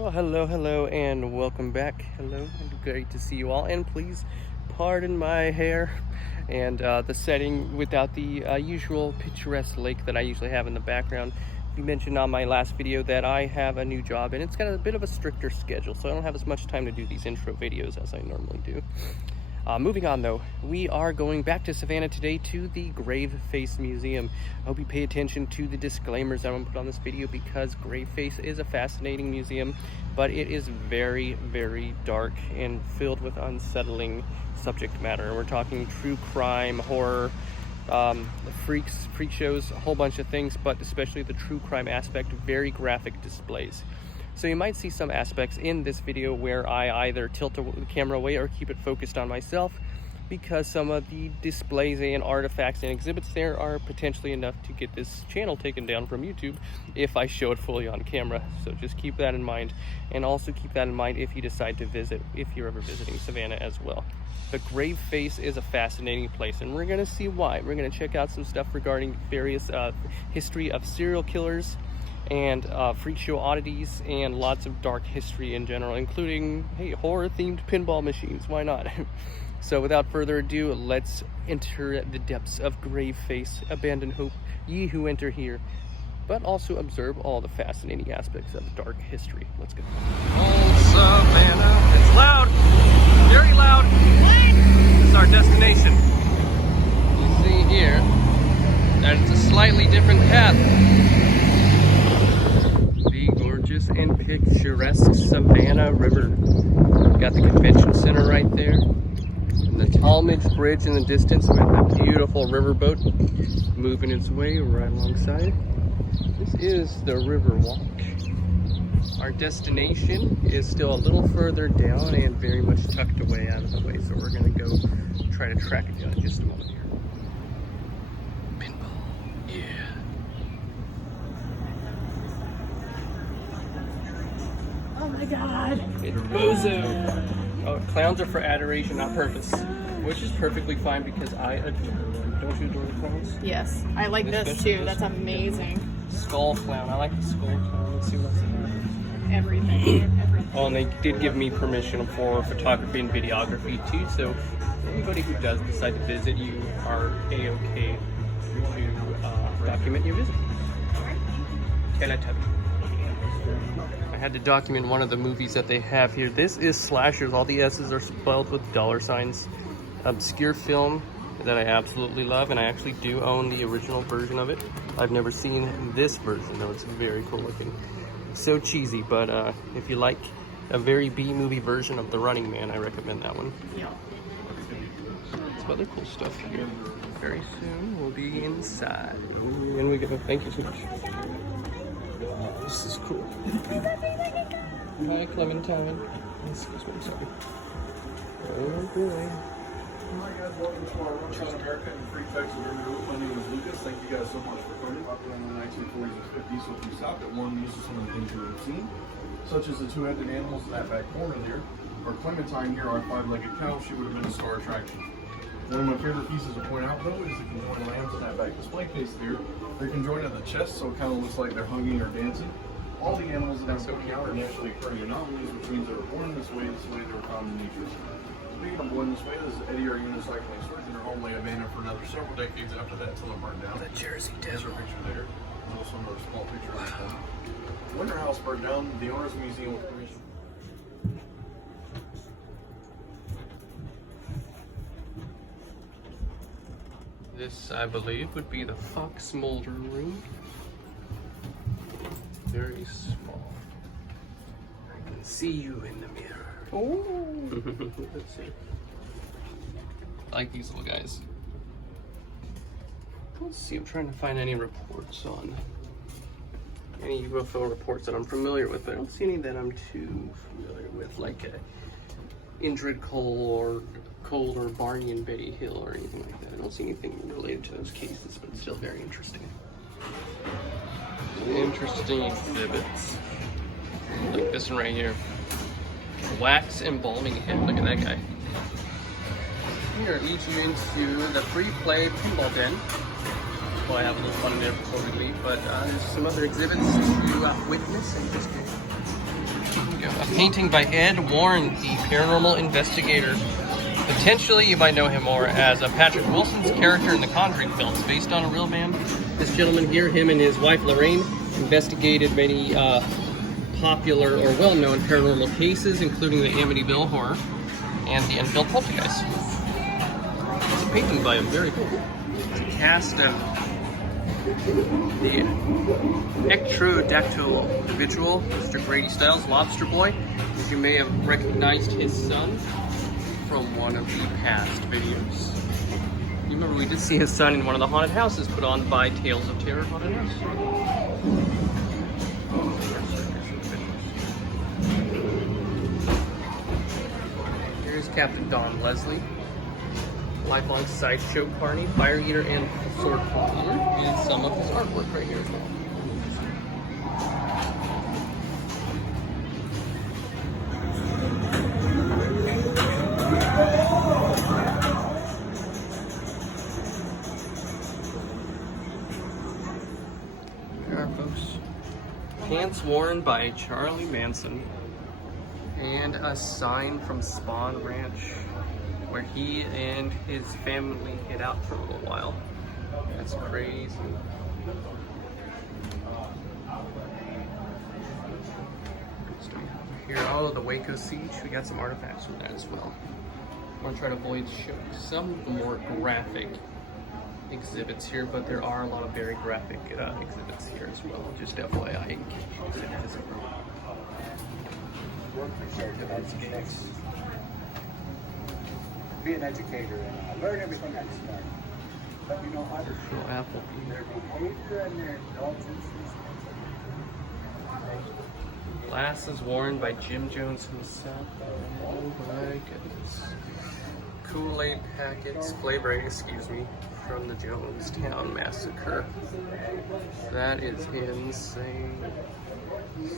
Well, hello, and welcome back. Hello, and great to see you all. And please pardon my hair and the setting without the usual picturesque lake that I usually have in the background. You mentioned on my last video that I have a new job, and it's got a bit of a stricter schedule, so I don't have as much time to do these intro videos as I normally do. Moving on though, we are going back to Savannah today to the Graveface Museum. I hope you pay attention to the disclaimers that I'm going to put on this video because Graveface is a fascinating museum, but it is very, very dark and filled with unsettling subject matter. We're talking true crime, horror, freak shows, a whole bunch of things, but especially the true crime aspect, very graphic displays. So you might see some aspects in this video where I either tilt the camera away or keep it focused on myself because some of the displays and artifacts and exhibits there are potentially enough to get this channel taken down from YouTube if I show it fully on camera. So just keep that in mind, and also keep that in mind if you decide to visit, if you're ever visiting Savannah as well. The Graveface is a fascinating place, and we're going to see why. We're going to check out some stuff regarding various history of serial killers and freak show oddities, and lots of dark history in general, including, hey, horror-themed pinball machines. Why not? So without further ado, let's enter the depths of Graveface. Abandon hope, ye who enter here, but also observe all the fascinating aspects of dark history. Let's go. Oh, Savannah. It's loud. Very loud. This is our destination. You see here that it's a slightly different path. And picturesque Savannah River. Got the convention center right there, and the Talmadge Bridge in the distance with a beautiful riverboat moving its way right alongside. This is the river walk. Our destination is still a little further down and very much tucked away out of the way, so we're going to go try to track it down in just a moment here. Pinball, yeah. Oh my god! It's bozo. Oh, clowns are for adoration, not purpose. Which is perfectly fine because I adore them. Don't you adore the clowns? Yes, I like this too. That's amazing. Skull clown. I like the skull clown. Let's see what else they have. Everything. Oh, and they did give me permission for photography and videography too, so anybody who does decide to visit, you are A-OK to document your visit. Can I tell you? I had to document one of the movies that they have here. This is Slashers. All the S's are spelled with dollar signs. Obscure film that I absolutely love, and I actually do own the original version of it. I've never seen this version, though. It's very cool looking. So cheesy, but if you like a very B-movie version of The Running Man, I recommend that one. Yeah. Some other cool stuff here. Very soon we'll be inside. Ooh, and we go. Thank you so much. This is cool. Hi, Clementine. Excuse me, I'm sorry. Oh boy. Hi guys, welcome to our Rundown America and Free Facts of Every Week. My name is Lucas. Thank you guys so much for coming. Popular in the 1940s and 50s, so if you stopped at one, these are some of the things you would have seen, such as the two-headed animals in that back corner there, or Clementine here, our five-legged cow. She would have been a star attraction. One of my favorite pieces to point out though is the conjoined lambs in that back display case there. They're conjoined at the chest, so it kind of looks like they're hugging or dancing. All the animals that I'm putting out are naturally occurring anomalies, which means they were born this way they were found in nature. Speaking of born this way, this is Eddie, our unicycling surgeon. Their home lay abandoned for another several decades after that until it burned down. The Jersey Desert. Picture there. And also another small picture of this one. When their house burned down, the owners of the museum with permission. This, I believe, would be the Fox Mulder room. Very small. I can see you in the mirror. Oh. Let's see. I like these little guys. Let's see, I'm trying to find any reports on any UFO reports that I'm familiar with, but I don't see any that I'm too familiar with, like Indrid Cole or Barney and Betty Hill or anything like that. I don't see anything related to those cases, but it's still very interesting. Interesting exhibits. Like this one right here. Wax embalming head. Look at that guy. We are lead you into the free play pinball den. Well, I have a little fun in there before we leave, but there's some other exhibits to witness and just we go. A painting by Ed Warren, the paranormal investigator. Potentially, you might know him more as Patrick Wilson's character in the Conjuring films, based on a real man. This gentleman here, him and his wife Lorraine, investigated many popular or well-known paranormal cases, including the Amityville Horror and the Enfield Poltergeist. It's a painting by him, very cool. It's a cast of the ectrodactyl individual, Mr. Grady Stiles, Lobster Boy, as you may have recognized his son from one of the past videos. You remember we did see his son in one of the haunted houses put on by Tales of Terror Haunted House. Here's Captain Don Leslie, lifelong sideshow carny, fire eater, and sword eater, and some of his artwork right here as well. There are folks. Pants worn by Charlie Manson, and a sign from Spawn Ranch, where he and his family hid out for a little while. That's crazy. Here, oh, the Waco Siege. We got some artifacts from that as well. I'm gonna try to avoid showing some of the more graphic exhibits here, but there are a lot of very graphic exhibits here as well. Just FYI, in case you visit the room. Be an educator and learn everything I can learn. Let me know how to Little Applebee. their behavior and their indulgences. Glasses worn by Jim Jones himself. Oh my goodness. Kool-Aid packets, flavoring, excuse me, from the Jonestown Massacre. That is insane.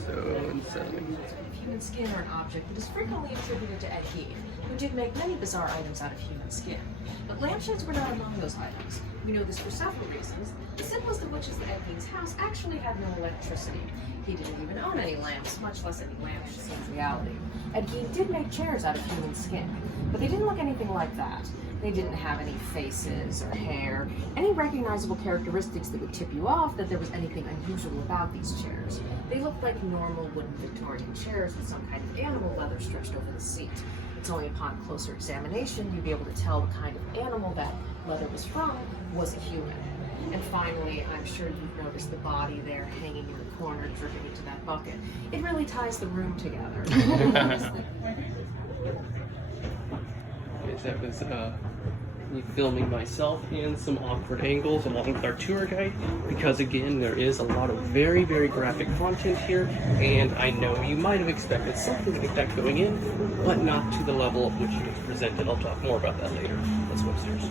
So unsettling. Human skin or an object that is frequently attributed to Ed Gein, who did make many bizarre items out of human skin. But lampshades were not among those items. We know this for several reasons. The simplest of which is that Ed Gein's house actually had no electricity. He didn't even own any lamps, much less any lamps in reality. Ed Gein did make chairs out of human skin, but they didn't look anything like that. They didn't have any faces or hair, any recognizable characteristics that would tip you off that there was anything unusual about these chairs. They looked like normal wooden Victorian chairs with some kind of animal leather stretched over the seat. It's only upon closer examination you'd be able to tell the kind of animal that leather was from was a human. And finally, I'm sure you've noticed the body there hanging in the corner, dripping into that bucket. It really ties the room together. That was me filming myself and some awkward angles along with our tour guide, because again, there is a lot of very, very graphic content here, and I know you might have expected something like that going in, but not to the level of which it is presented. I'll talk more about that later. Let's go upstairs.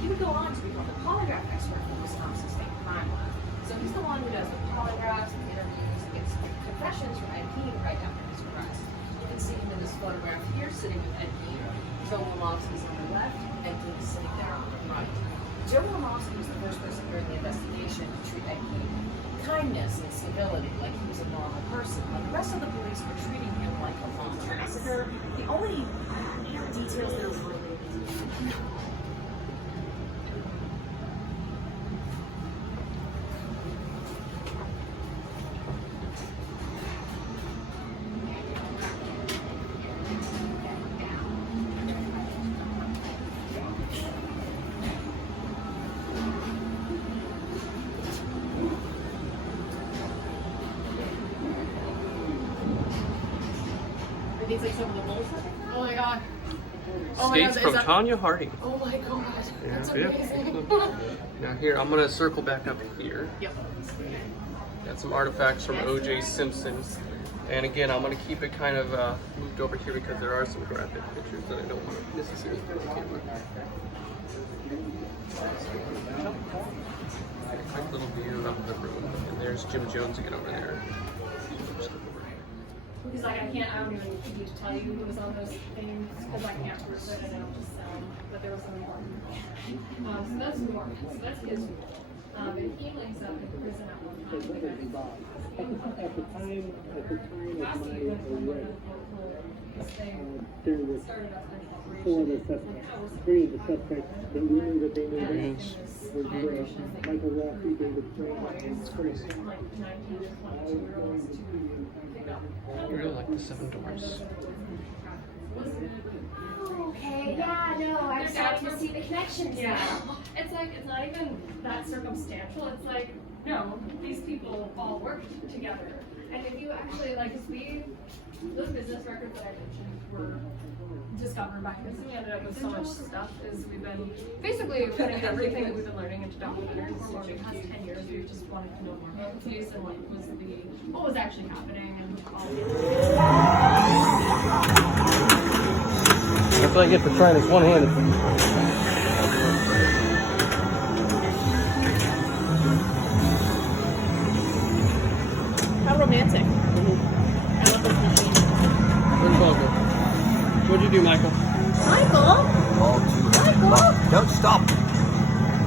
He would go on to become the polygraph expert for Wisconsin State Crime Lab. So he's the one who does the polygraphs, the interviews, gets confessions from Ed Gein right after his arrest. You can see him in this photograph here, sitting with Ed Gein. Joe Womowski's on the left, Ed Gein is sitting there on the right. Joe Womowski was the first person during the investigation to treat Ed Gein with kindness and civility, like he was a normal person. But the rest of the police were treating him like a long massacre. The only details that are really These like some of the bowls. Oh my god. Oh my Skates god, from that... Tanya Harding. Oh my god. That's amazing. Now here, I'm gonna circle back up here. Yep. Got some artifacts from O.J. Simpson. And again, I'm gonna keep it kind of moved over here because there are some graphic pictures that I don't want to necessarily put on the camera. A quick little view of the room. And there's Jim Jones again over there. He's like, I don't even need to tell you who was on those things because I can't prove it and it'll just sound. But there was some Norton. So that's Norton. So that's his wall. And he links up in prison at one time. At the time of Last my week went from arrest, this thing there were started up an operation. 4 of the suspects. 3 of the suspects that we knew that they knew There it that is. was Michael Rossi, David Crane, and Chris. Like 19 to 22-year-olds to pick up. I really like the 7 doors. Okay, yeah, no, I'm starting to see the connections Yeah. now. It's like, it's not even that circumstantial. It's like, no, these people all worked together. And if you actually, like, those business records that I mentioned were discovered back in we ended up with so much stuff is we've been basically putting everything that we've been learning into documentary form over the past 10 years. We've just wanted to know more about the case and what was actually happening and all That's what I get for trying this one-handed. How romantic. I love this machine. Where's Boggle? What'd you do, Michael? Michael! Michael! Don't stop!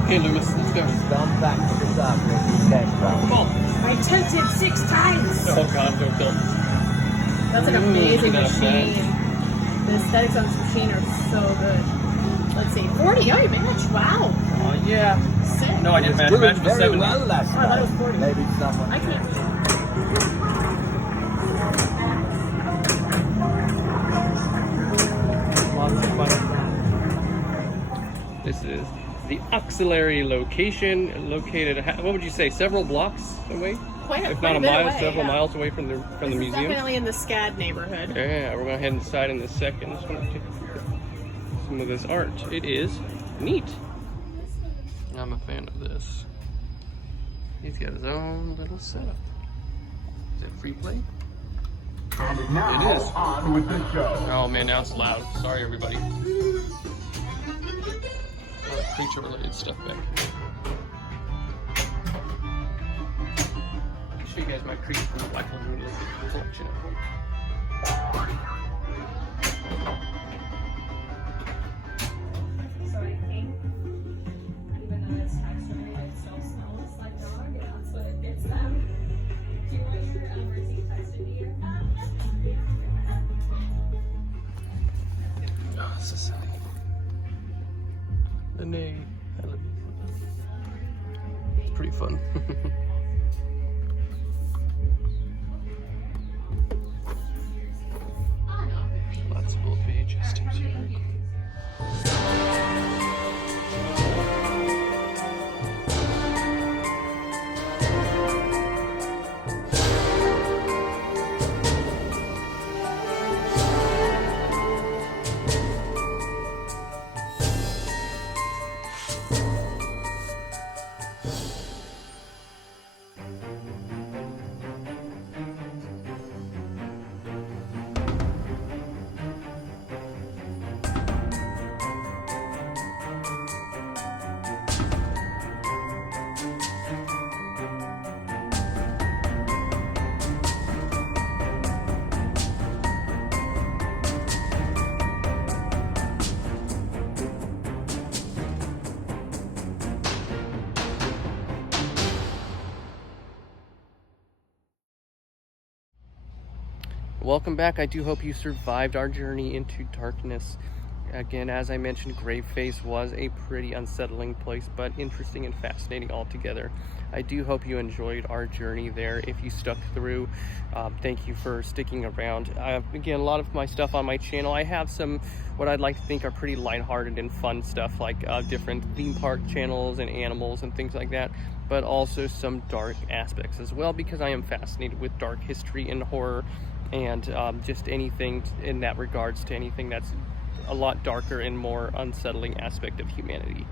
Okay, Loomis, let's go. Come back to the top, Ricky. Come on. I tilted 6 times! Oh god, don't kill. That's like an Ooh, amazing look at that machine. The aesthetics on this machine are so good. Let's see, 40. Oh, you matched. Wow. Oh, yeah. Sick. No, I didn't match. Doing Match was very 70. well last Oh, I thought it was night. 40. Maybe someone. I can't read. This is the auxiliary location, located, what would you say, several blocks away? Quite If not a bit mile, away, several yeah. miles away from the This is museum. definitely in the SCAD neighborhood. Yeah, we're going to head inside in a second. Just want to take some of this art. It is neat. I'm a fan of this. He's got his own little setup. Is it free play? And now, It is. on with the show. Oh man, now it's loud. Sorry, everybody. Creature-related stuff back here. I'll show you guys my creature from the Michael collection at home. So I think, even though it's taxidermy, it still smells like dog, and that's what it gets them. Do you want your emergency tested here? Oh, this is silly. The nay. It's pretty fun. Lots of old VHS tapes here. Welcome back. I do hope you survived our journey into darkness. Again, as I mentioned, Graveface was a pretty unsettling place, but interesting and fascinating altogether. I do hope you enjoyed our journey there. If you stuck through, thank you for sticking around. Again, a lot of my stuff on my channel, I have some what I'd like to think are pretty lighthearted and fun stuff, like different theme park channels and animals and things like that, but also some dark aspects as well, because I am fascinated with dark history and horror, and just anything in that regards to anything that's a lot darker and more unsettling aspect of humanity.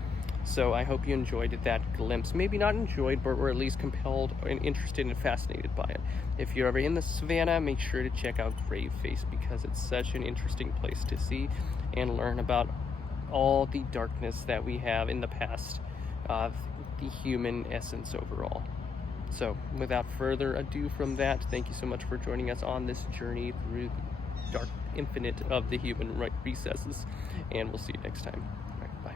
So I hope you enjoyed that glimpse. Maybe not enjoyed, but were at least compelled and interested and fascinated by it. If you're ever in the Savannah, make sure to check out Graveface, because it's such an interesting place to see and learn about all the darkness that we have in the past of the human essence overall. So without further ado from that, thank you so much for joining us on this journey through the dark infinite of the human recesses, and we'll see you next time. All right, bye.